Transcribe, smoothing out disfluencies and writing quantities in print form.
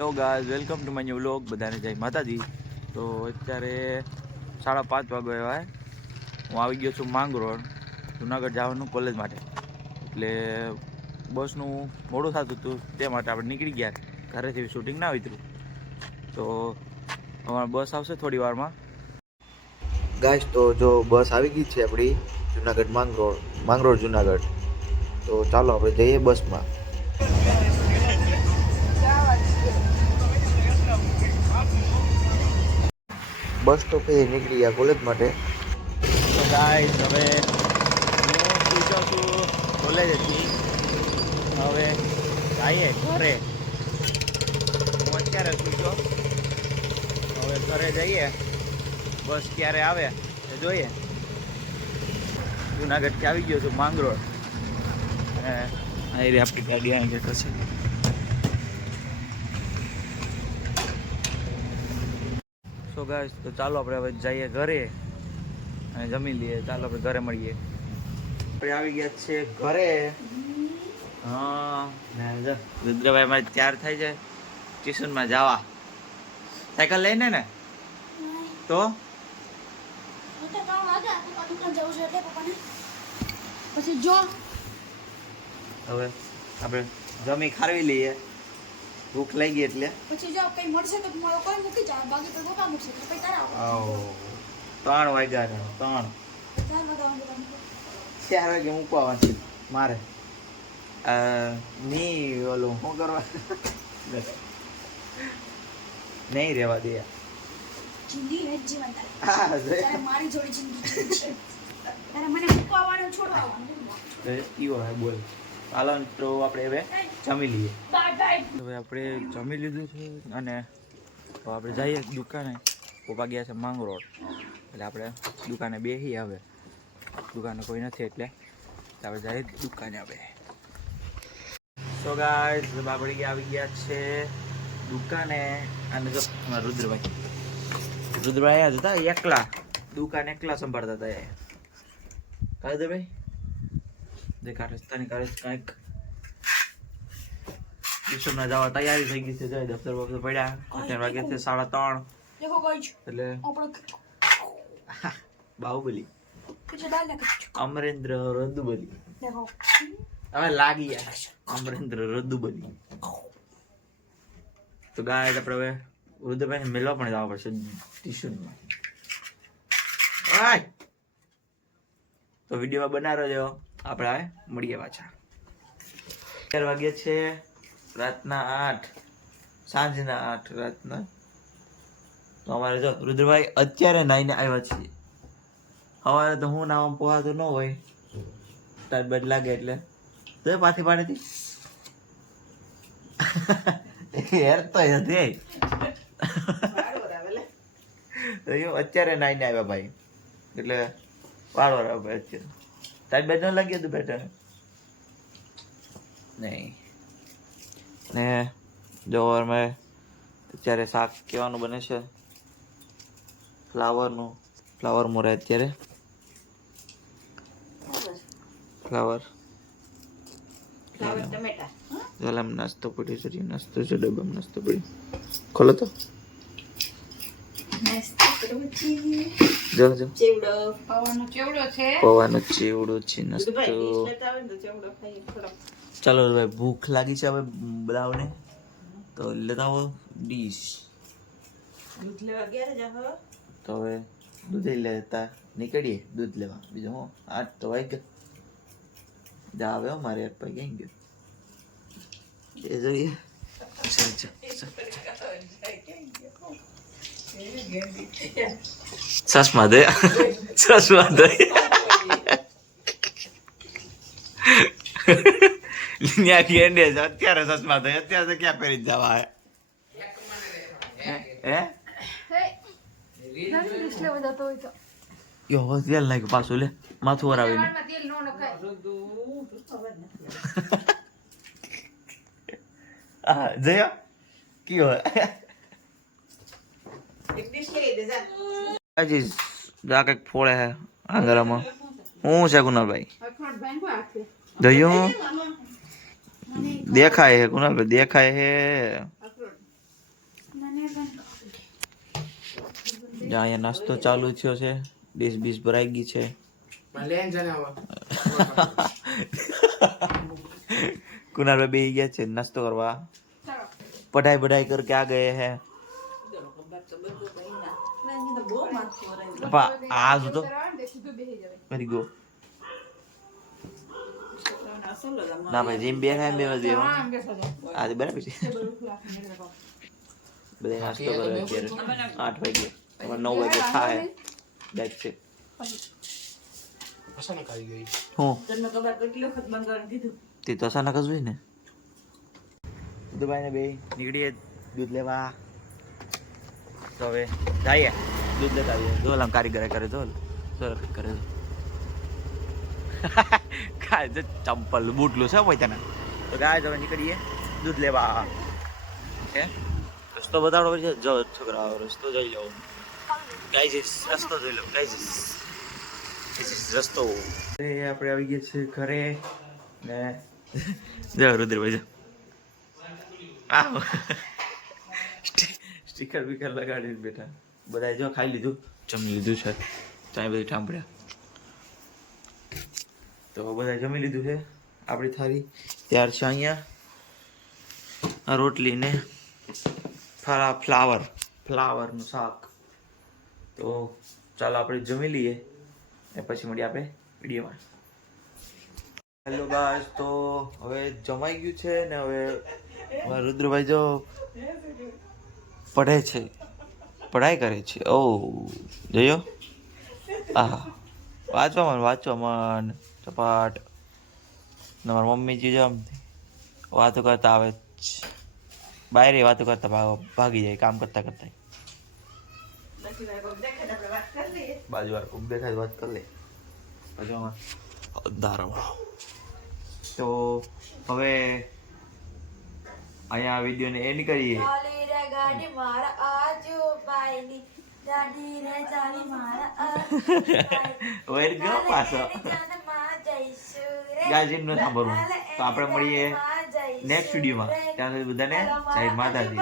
Hello guys, welcome to my new vlog. બધાને જય માતાજી. તો અત્યારે 5:30 વાગ્યા એવા હું આવી ગયો છું માંગરોળ, જુનાગઢ જવાનું કોલેજ માટે. એટલે બસનું મોડું થતું હતું, તે માટે આપણે નીકળી ગયા. ઘરેથી શૂટિંગ ના ઉતર્યું તો અમારી બસ આવશે થોડી વારમાં. ગાઈઝ, તો જો બસ આવી ગઈ છે આપણી જુનાગઢ માંગરોળ જુનાગઢ. તો ચાલો આપણે જઈએ બસમાં. બસ સ્ટોપે નીકળી ગયા કોલેજ માટે. તો ગાઈસ, હવે હું પૂછો છું કોલેજથી. હવે જઈએ ઘરે. હું અત્યારે પૂછો, હવે ઘરે જઈએ. બસ ક્યારે આવે એ જોઈએ. જુનાગઢથી આવી ગયો છું માંગરોળ. અહીં આપણી ગાડી અહીં ગઈ છે. સો ગાઈસ, તો ચાલો આપણે હવે જઈએ ઘરે અને જમી લઈએ. ચાલો આપણે ઘરે મળીએ. આપણે આવી ગયા છે ઘરે. હા, રુદ્રભાઈ મારે તૈયાર થાય છે ટ્યુશનમાં જવા. સાયકલ લઈને ને તો પછી જો હવે આપણે જમી ખારવી લઈએ. ભૂખ લાગી ગઈ એટલે પછી જો કઈ મળશે તો તમારો કોઈ મૂકી જાવ, બાકી તો પપ્પા મૂકશે તો કઈ કરાવો. આવો 3 વાગ્યા છે. 4 વાગે મૂકવા છે મારે. ની ઓલું શું કરવા નહીં રહેવા દે. જિંદગી ને જીવન હા, તારે મારી જોડે જિંદગી છે. તારે મને મૂકવાનું છોડવાનું. બોલ. હાલો, તો આપણે હવે જમી લઈએ. હવે આપણે જમી લીધું છે અને આપણે જઈએ દુકાને. પપ્પા ગયા છે માંગરોળ, એટલે આપણે દુકાને બેસી. હવે દુકાને કોઈ નથી એટલે આપણે જઈએ દુકાને. હવે સો ગાઈસ, આપણે આવી ગયા છે દુકાને. અને જો અમારા રુદ્રભાઈ આવ્યા હતા એકલા. દુકાન એકલા સંભાળતા હતા એ. રુદ્રભાઈ દેખા રસ્તાની કાઢે કંઈક ટ્યુશનમાં જવા તૈયારી થઈ ગઈ છે. જાય દફતર બફતર પડ્યા. 3 વાગે છે 3:30. દેખો ગાઈસ, એટલે બાહુબલી અમરેન્દ્ર રદુબલી. દેખો હવે લાગી યાર અમરેન્દ્ર રદુબલી. તો ગાઈસ, આપણે હવે રુદ્રભાઈને મેળવા પણ જવા પડશે ટ્યુશનમાં. તો વિડીયોમાં બનાવી રહ્યો. આપણે હવે મળીએ પાછા. 4 વાગે છે રાતના 8, સાંજના 8 રાતના. તો અમારે જો રુદ્રભાઈ અત્યારે નાઈને આવ્યા છીએ. સવારે તો હું નાવા પોહાતું ન હોય, ટાઈમ બદ લાગે એટલે તો પાછી પાડેથી હેર તો હતી. અત્યારે નાઈને આવ્યા ભાઈ, એટલે વાળવા આવે અત્યારે. ટાઈમ બદ ન લાગ્યું હતું બેટર નહીં. ને જો મેં અત્યારે શાક કહેવાનું બને છે ફ્લાવર મોરે. અત્યારે ફ્લાવર ટમેટા જલામ નાસ્તો પડ્યો છે. નાસ્તો છે ડબ્બામાં. નાસ્તો પડ્યો ખોલો તો. જો જો પવાનો ચેવડો છે નાસ્તો. ચાલો ભાઈ, ભૂખ લાગી છે હવે બધાને, તો લેતા આવો ડીશ. તો હવે દૂધ લેતા નીકળીએ દૂધ લેવા. બીજું હું 8 તો વાગી જા. આવે મારે 8 પૈ ક્યાં ગયો એ જોઈએ. ચશ્મા દે અત્યારે ચશ્મા દે. અત્યારે તો ક્યાં પહેરી જવા હે તેલ નાખ્યું પાછું. લે માથું વરાવીને. હા જયા કયો હજી જા કંઈક ફોડે હે આંગળામાં. હું છે કુનાલભાઈ? જયો દેખાય હે કુનાલભાઈ, દેખાય હે. અહીંયા નાસ્તો ચાલુ થયો છે, ડીશ બીશ ભરાઈ ગઈ છે. कुणाल भाई बेही गया છે નાસ્તો કરવા. पढ़ाई बढ़ाई करके आ गए हैं. आज तो वेरी गो ના ભાઈ જીમ બે થાય બે વાગે આજે બરાબર છે. બધા નાસ્તો કરે અત્યારે 8 વાગે, 9 વાગે થાય બેક છે. અચાનક આવી ગઈ. હું તમને ખબર કેટલી વખત બંધ કરવાનું કીધું? તે તો અચાનક જ હોય ને. દુબઈ ને બે નીકળીએ દૂધ લેવા. તો હવે જઈએ દૂધ લેતા આવીએ. જો આમ કારીગર કરે જો કરે કાય જે ચંપલ બૂટલું છે ભાઈ તને. તો ગાય હવે નીકળીએ દૂધ લેવા. ઓકે રસ્તો બતાડો પછી જો છોકરા રસ્તો જોઈ લો. ગાઈસ રસ્તો જોઈ લો ગાઈસ. રસ્તો આપણે આવી ગયા છે ઘરે ને જો રુદ્રભાઈ જો સ્ટીકર બીકર લગાડી બેઠા. બધા જો ખાઈ લીધું જમી લીધું છે. ચાય બધી ટાંપડ્યા તો બધા જમી લીધું છે. આપણી થાળી ત્યાર છે અહીંયા રોટલી ને ફ્લાવરનું શાક. તો ચાલો આપણે જમી લઈએ ને પછી મળીએ આપણે વિડીયોમાં. હેલો ગાઈસ, તો હવે જમાઈ ગયું છે ને હવે રુદ્રભાઈ જો પઢાઈ કરે છે. ઓ જોયો હા વાંચવા મન ચપાટ. મારા મમ્મીજી જો આમ વાતો કરતા આવે બહાર વાતો કરતા ભાગી જાય કામ કરતા કરતા. બાજુ વાર ખૂબ દેખાય વાત કરી લે બાજુમાં અંધારામાં. તો હવે અહીંયા વિડીયોને એન્ડ કરીએ. પાછો ગાજીમ ન સાંભળવું. તો આપણે મળીએ નેક્સ્ટ વિડીયોમાં. ત્યાં સુધી બધાને જય માતાજી.